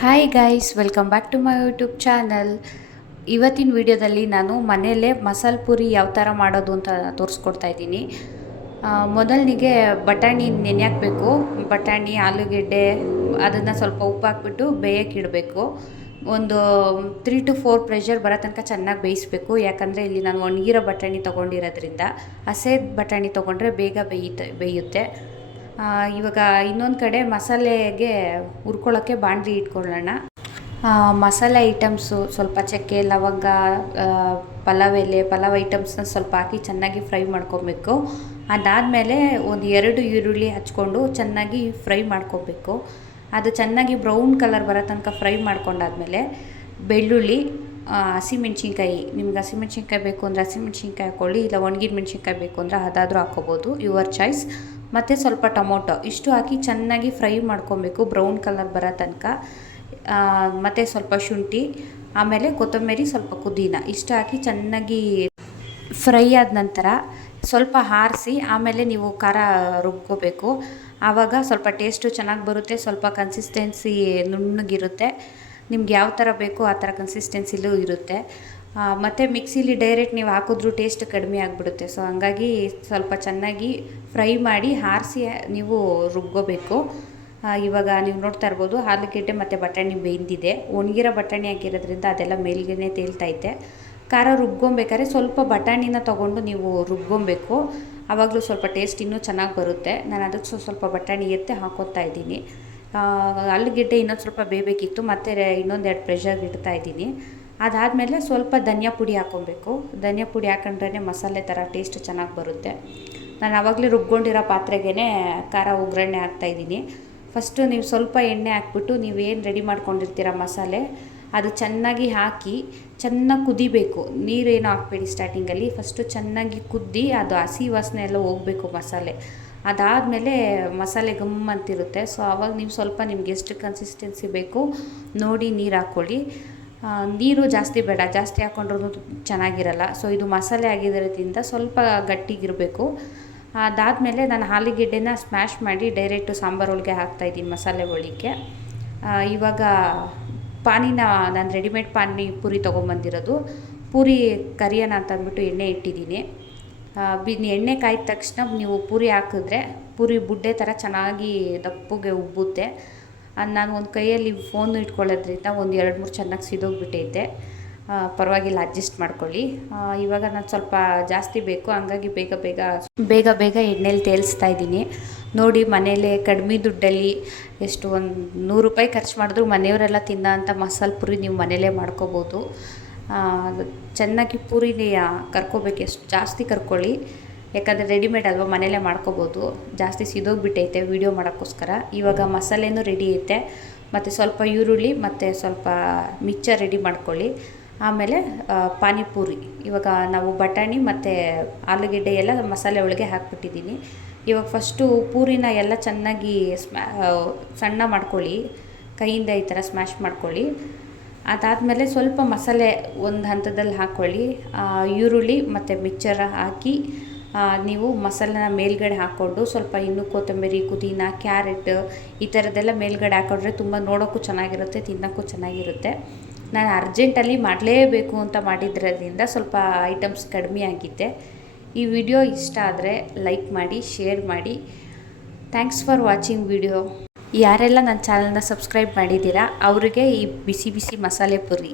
Hi guys welcome back to my YouTube channel ಇವತ್ತಿನ ವಿಡಿಯೋದಲ್ಲಿ ನಾನು ಮನೆಯಲ್ಲೇ ಮಸಾಲೆ ಪುರಿ ಯಾವ ಥರ ಮಾಡೋದು ಅಂತ ತೋರಿಸ್ಕೊಡ್ತಾ ಇದ್ದೀನಿ. ಮೊದಲಿಗೆ ಬಟಾಣಿ ನೆನೆ ಹಾಕಬೇಕು. ಬಟಾಣಿ, ಆಲೂಗೆಡ್ಡೆ, ಅದನ್ನು ಸ್ವಲ್ಪ ಉಪ್ಪು ಹಾಕ್ಬಿಟ್ಟು ಬೇಯಕ್ಕೆ ಇಡಬೇಕು. ಒಂದು ತ್ರೀ ಟು ಫೋರ್ ಪ್ರೆಷರ್ ಬರೋ ತನಕ ಚೆನ್ನಾಗಿ ಬೇಯಿಸಬೇಕು. ಯಾಕಂದರೆ ಇಲ್ಲಿ ನಾನು ಒಣಗಿರೋ ಬಟಾಣಿ ತೊಗೊಂಡಿರೋದ್ರಿಂದ, ಹಸೆ ಬಟಾಣಿ ತೊಗೊಂಡ್ರೆ ಬೇಗ ಬೇಯುತ್ತೆ ಬೇಯುತ್ತೆ. ಇವಾಗ ಇನ್ನೊಂದು ಕಡೆ ಮಸಾಲೆಗೆ ಹುರ್ಕೊಳ್ಳೋಕ್ಕೆ ಬಾಣಲಿ ಇಟ್ಕೊಳ್ಳೋಣ. ಮಸಾಲೆ ಐಟಮ್ಸು ಸ್ವಲ್ಪ ಚಕ್ಕೆ, ಲವಂಗ ಪಲಾವ್ ಎಲೆ, ಪಲಾವ್ ಐಟಮ್ಸ್ನ ಸ್ವಲ್ಪ ಹಾಕಿ ಚೆನ್ನಾಗಿ ಫ್ರೈ ಮಾಡ್ಕೊಬೇಕು. ಅದಾದಮೇಲೆ ಒಂದು ಎರಡು ಈರುಳ್ಳಿ ಹಚ್ಕೊಂಡು ಚೆನ್ನಾಗಿ ಫ್ರೈ ಮಾಡ್ಕೊಬೇಕು. ಅದು ಚೆನ್ನಾಗಿ ಬ್ರೌನ್ ಕಲರ್ ಬರೋ ತನಕ ಫ್ರೈ ಮಾಡ್ಕೊಂಡಾದ್ಮೇಲೆ ಬೆಳ್ಳುಳ್ಳಿ ಹಸಿಮೆಣ್ಸಿನ್ಕಾಯಿ. ನಿಮ್ಗೆ ಹಸಿಮೆಣ್ಸಿನ್ಕಾಯಿ ಬೇಕು ಅಂದರೆ ಹಸಿಮೆಣ್ಸಿನ್ಕಾಯಿ ಹಾಕ್ಕೊಳ್ಳಿ, ಇಲ್ಲ ಒಣಗಿದ ಮೆಣ್ಸಿನ್ಕಾಯಿ ಬೇಕು ಅಂದರೆ ಅದಾದರೂ ಹಾಕ್ಕೋಬೋದು. ಯುವರ್ ಚಾಯ್ಸ್ ಮತ್ತು ಸ್ವಲ್ಪ ಟೊಮೊಟೊ. ಇಷ್ಟು ಹಾಕಿ ಚೆನ್ನಾಗಿ ಫ್ರೈ ಮಾಡ್ಕೊಬೇಕು. ಬ್ರೌನ್ ಕಲರ್ ಬರೋ ತನಕ. ಮತ್ತು ಸ್ವಲ್ಪ ಶುಂಠಿ, ಆಮೇಲೆ ಕೊತ್ತಂಬರಿ, ಸ್ವಲ್ಪ ಪುದೀನ. ಇಷ್ಟು ಹಾಕಿ ಚೆನ್ನಾಗಿ ಫ್ರೈ ಆದ ನಂತರ ಸ್ವಲ್ಪ ಹಾರಿಸಿ ಆಮೇಲೆ ನೀವು ಖಾರ ರುಬ್ಕೋಬೇಕು. ಆವಾಗ ಸ್ವಲ್ಪ ಟೇಸ್ಟು ಚೆನ್ನಾಗಿ ಬರುತ್ತೆ, ಸ್ವಲ್ಪ ಕನ್ಸಿಸ್ಟೆನ್ಸಿ ನುಣ್ಣಗಿರುತ್ತೆ. ನಿಮ್ಗೆ ಯಾವ ಥರ ಬೇಕೋ ಆ ಥರ ಕನ್ಸಿಸ್ಟೆನ್ಸಿಲೂ ಇರುತ್ತೆ. ಮತ್ತು ಮಿಕ್ಸಿಲಿ ಡೈರೆಕ್ಟ್ ನೀವು ಹಾಕಿದ್ರೂ ಟೇಸ್ಟ್ ಕಡಿಮೆ ಆಗಿಬಿಡುತ್ತೆ. ಸೊ ಹಂಗಾಗಿ ಸ್ವಲ್ಪ ಚೆನ್ನಾಗಿ ಫ್ರೈ ಮಾಡಿ ಹಾರಿಸಿ ನೀವು ರುಬ್ಕೋಬೇಕು. ಇವಾಗ ನೀವು ನೋಡ್ತಾ ಇರ್ಬೋದು ಆಲೂಗೆಡ್ಡೆ ಮತ್ತು ಬಟಾಣಿ ಬೆಂದಿದೆ. ಒಣಗಿರೋ ಬಟಾಣಿ ಹಾಕಿರೋದ್ರಿಂದ ಅದೆಲ್ಲ ಮೇಲ್ಗೆನೆ ತೇಲ್ತೈತೆ ಖಾರ ರುಬ್ಕೊಬೇಕಾದ್ರೆ ಸ್ವಲ್ಪ ಬಟಾಣಿನ ತೊಗೊಂಡು ನೀವು ರುಬ್ಕೊಬೇಕು. ಆವಾಗಲೂ ಸ್ವಲ್ಪ ಟೇಸ್ಟ್ ಇನ್ನೂ ಚೆನ್ನಾಗಿ ಬರುತ್ತೆ. ನಾನು ಅದಕ್ಕೆ ಸ್ವ- ಸ್ವಲ್ಪ ಬಟಾಣಿ ಎತ್ತೆ ಹಾಕೋತಾ ಇದ್ದೀನಿ. ಆಲೂಗೆಡ್ಡೆ ಇನ್ನೊಂದು ಸ್ವಲ್ಪ ಬೇಯಬೇಕಿತ್ತು ಮತ್ತು ಇನ್ನೊಂದು ಎರಡು ಪ್ರೆಷರ್ ಇಡ್ತಾ ಇದ್ದೀನಿ. ಅದಾದಮೇಲೆ ಸ್ವಲ್ಪ ಧನಿಯಾ ಪುಡಿ ಹಾಕ್ಕೊಬೇಕು. ಧನಿಯಾ ಪುಡಿ ಹಾಕೊಂಡ್ರೆ ಮಸಾಲೆ ಥರ ಟೇಸ್ಟ್ ಚೆನ್ನಾಗಿ ಬರುತ್ತೆ. ನಾನು ಆವಾಗಲೇ ರುಬ್ಕೊಂಡಿರೋ ಪಾತ್ರೆಗೇ ಖಾರ ಒಗ್ಗರಣೆ ಹಾಕ್ತಾಯಿದ್ದೀನಿ ಫಸ್ಟು ನೀವು ಸ್ವಲ್ಪ ಎಣ್ಣೆ ಹಾಕ್ಬಿಟ್ಟು ನೀವೇನು ರೆಡಿ ಮಾಡ್ಕೊಂಡಿರ್ತೀರ ಮಸಾಲೆ, ಅದು ಚೆನ್ನಾಗಿ ಹಾಕಿ ಚೆನ್ನಾಗಿ ಕುದಿಬೇಕು. ನೀರೇನು ಹಾಕ್ಬೇಡಿ ಸ್ಟಾರ್ಟಿಂಗಲ್ಲಿ ಫಸ್ಟು ಚೆನ್ನಾಗಿ ಕುದ್ದಿ ಅದು ಹಸಿ ವಾಸನೆ ಎಲ್ಲ ಹೋಗಬೇಕು ಮಸಾಲೆ. ಅದಾದಮೇಲೆ ಮಸಾಲೆ ಗಮ್ಮಂತಿರುತ್ತೆ ಸೊ ಆವಾಗ ನೀವು ಸ್ವಲ್ಪ ನಿಮ್ಗೆ ಎಷ್ಟು ಕನ್ಸಿಸ್ಟೆನ್ಸಿ ಬೇಕು ನೋಡಿ ನೀರು ಹಾಕ್ಕೊಳ್ಳಿ. ನೀರು ಜಾಸ್ತಿ ಬೇಡ, ಜಾಸ್ತಿ ಹಾಕ್ಕೊಂಡ್ರೂ ಚೆನ್ನಾಗಿರಲ್ಲ. ಸೊ ಇದು ಮಸಾಲೆ ಆಗಿರೋದ್ರಿಂದ ಸ್ವಲ್ಪ ಗಟ್ಟಿಗಿರಬೇಕು. ಅದಾದಮೇಲೆ ನಾನು ಆಲೂಗೆಡ್ಡೆನ ಸ್ಮ್ಯಾಶ್ ಮಾಡಿ ಡೈರೆಕ್ಟು ಸಾಂಬಾರು ಒಳಗೆ ಹಾಕ್ತಾಯಿದ್ದೀನಿ ಮಸಾಲೆ ಹೋಳಿಗೆ ಇವಾಗ ಪಾನಿನ, ನಾನು ರೆಡಿಮೇಡ್ ಪಾನಿ ಪೂರಿ ತೊಗೊಂಬಂದಿರೋದು. ಪೂರಿ ಕರಿಯೋಣ ಅಂತ ಅಂದ್ಬಿಟ್ಟು ಎಣ್ಣೆ ಇಟ್ಟಿದ್ದೀನಿ. ಬಿ ಎಣ್ಣೆ ಕಾಯ್ದ ತಕ್ಷಣ ನೀವು ಪೂರಿ ಹಾಕಿದ್ರೆ ಪೂರಿ ಬುಡ್ಡೆ ಥರ ಚೆನ್ನಾಗಿ ದಪ್ಪಗೆ ಉಬ್ಬುತ್ತೆ. ನಾನು ಒಂದು ಕೈಯಲ್ಲಿ ಫೋನ್ ಇಟ್ಕೊಳ್ಳೋದ್ರಿಂದ ಒಂದು ಎರಡು ಮೂರು ಚೆನ್ನಾಗಿ ಸಿದೋಗ್ಬಿಟ್ಟೈತೆ. ಪರವಾಗಿಲ್ಲ ಅಡ್ಜಸ್ಟ್ ಮಾಡ್ಕೊಳ್ಳಿ. ಇವಾಗ ನಾನು ಸ್ವಲ್ಪ ಜಾಸ್ತಿ ಬೇಕು, ಹಂಗಾಗಿ ಬೇಗ ಬೇಗ ಬೇಗ ಬೇಗ ಎಣ್ಣೆಲಿ ತೇಲಿಸ್ತಾ ಇದ್ದೀನಿ. ನೋಡಿ, ಮನೇಲೆ ಕಡಿಮೆ ದುಡ್ಡಲ್ಲಿ ಎಷ್ಟು ಒಂದು ನೂರು ರೂಪಾಯಿ ಖರ್ಚು ಮಾಡಿದ್ರು ಮನೆಯವರೆಲ್ಲ ತಿನ್ನೋ ಅಂತ ಮಸಾಲೆ ಪುರಿ ನೀವು ಮನೇಲೇ ಮಾಡ್ಕೋಬೋದು. ಚೆನ್ನಾಗಿ ಪೂರಿನೇ ಕರ್ಕೋಬೇಕು, ಎಷ್ಟು ಜಾಸ್ತಿ ಕರ್ಕೊಳ್ಳಿ. ಯಾಕಂದರೆ ರೆಡಿಮೇಡ್ ಅಲ್ವಾ ಮನೆಯಲ್ಲೇ ಮಾಡ್ಕೋಬೋದು. ಜಾಸ್ತಿ ಸಿದೋಗಿಬಿಟ್ಟೈತೆ ವೀಡಿಯೋ ಮಾಡೋಕ್ಕೋಸ್ಕರ. ಇವಾಗ ಮಸಾಲೆನೂ ರೆಡಿ ಐತೆ. ಮತ್ತು ಸ್ವಲ್ಪ ಈರುಳ್ಳಿ, ಮತ್ತು ಸ್ವಲ್ಪ ಮಿಕ್ಚರ್ ರೆಡಿ ಮಾಡ್ಕೊಳ್ಳಿ. ಆಮೇಲೆ ಪಾನಿಪೂರಿ. ಇವಾಗ ನಾವು ಬಟಾಣಿ ಮತ್ತು ಆಲೂಗೆಡ್ಡೆ ಎಲ್ಲ ಮಸಾಲೆ ಒಳಗೆ ಹಾಕ್ಬಿಟ್ಟಿದ್ದೀನಿ. ಇವಾಗ ಫಸ್ಟು ಪೂರಿನ ಎಲ್ಲ ಚೆನ್ನಾಗಿ ಸ್ಮ್ಯಾ ಸಣ್ಣ ಮಾಡ್ಕೊಳ್ಳಿ. ಕೈಯಿಂದ ಈ ಥರ ಸ್ಮ್ಯಾಶ್ ಮಾಡ್ಕೊಳ್ಳಿ. ಅದಾದಮೇಲೆ ಸ್ವಲ್ಪ ಮಸಾಲೆ ಒಂದು ಹಂತದಲ್ಲಿ ಹಾಕ್ಕೊಳ್ಳಿ. ಈರುಳ್ಳಿ ಮತ್ತು ಮಿಕ್ಚರ್ ಹಾಕಿ ನೀವು ಮಸಾಲನ ಮೇಲ್ಗಡೆ ಹಾಕ್ಕೊಂಡು ಸ್ವಲ್ಪ ಇನ್ನೂ ಕೊತ್ತಂಬರಿ, ಪುದೀನ, ಕ್ಯಾರೆಟ್ ಈ ಥರದ್ದೆಲ್ಲ ಮೇಲ್ಗಡೆ ಹಾಕೊಂಡ್ರೆ ತುಂಬ ನೋಡೋಕ್ಕೂ ಚೆನ್ನಾಗಿರುತ್ತೆ, ತಿನ್ನೋಕ್ಕೂ ಚೆನ್ನಾಗಿರುತ್ತೆ. ನಾನು ಅರ್ಜೆಂಟಲ್ಲಿ ಮಾಡಲೇಬೇಕು ಅಂತ ಮಾಡಿದ್ರದ್ರಿಂದ ಸ್ವಲ್ಪ ಐಟಮ್ಸ್ ಕಡಿಮೆ ಆಗಿದ್ದೆ. ಈ ವಿಡಿಯೋ ಇಷ್ಟ ಆದರೆ ಲೈಕ್ ಮಾಡಿ, ಶೇರ್ ಮಾಡಿ. Thanks for watching video. ಯಾರೆಲ್ಲ ನನ್ನ ಚಾನಲ್ನ ಸಬ್ಸ್ಕ್ರೈಬ್ ಮಾಡಿದ್ದೀರಾ, ಅವರಿಗೆ ಈ ಬಿಸಿ ಬಿಸಿ ಮಸಾಲೆ ಪುರಿ.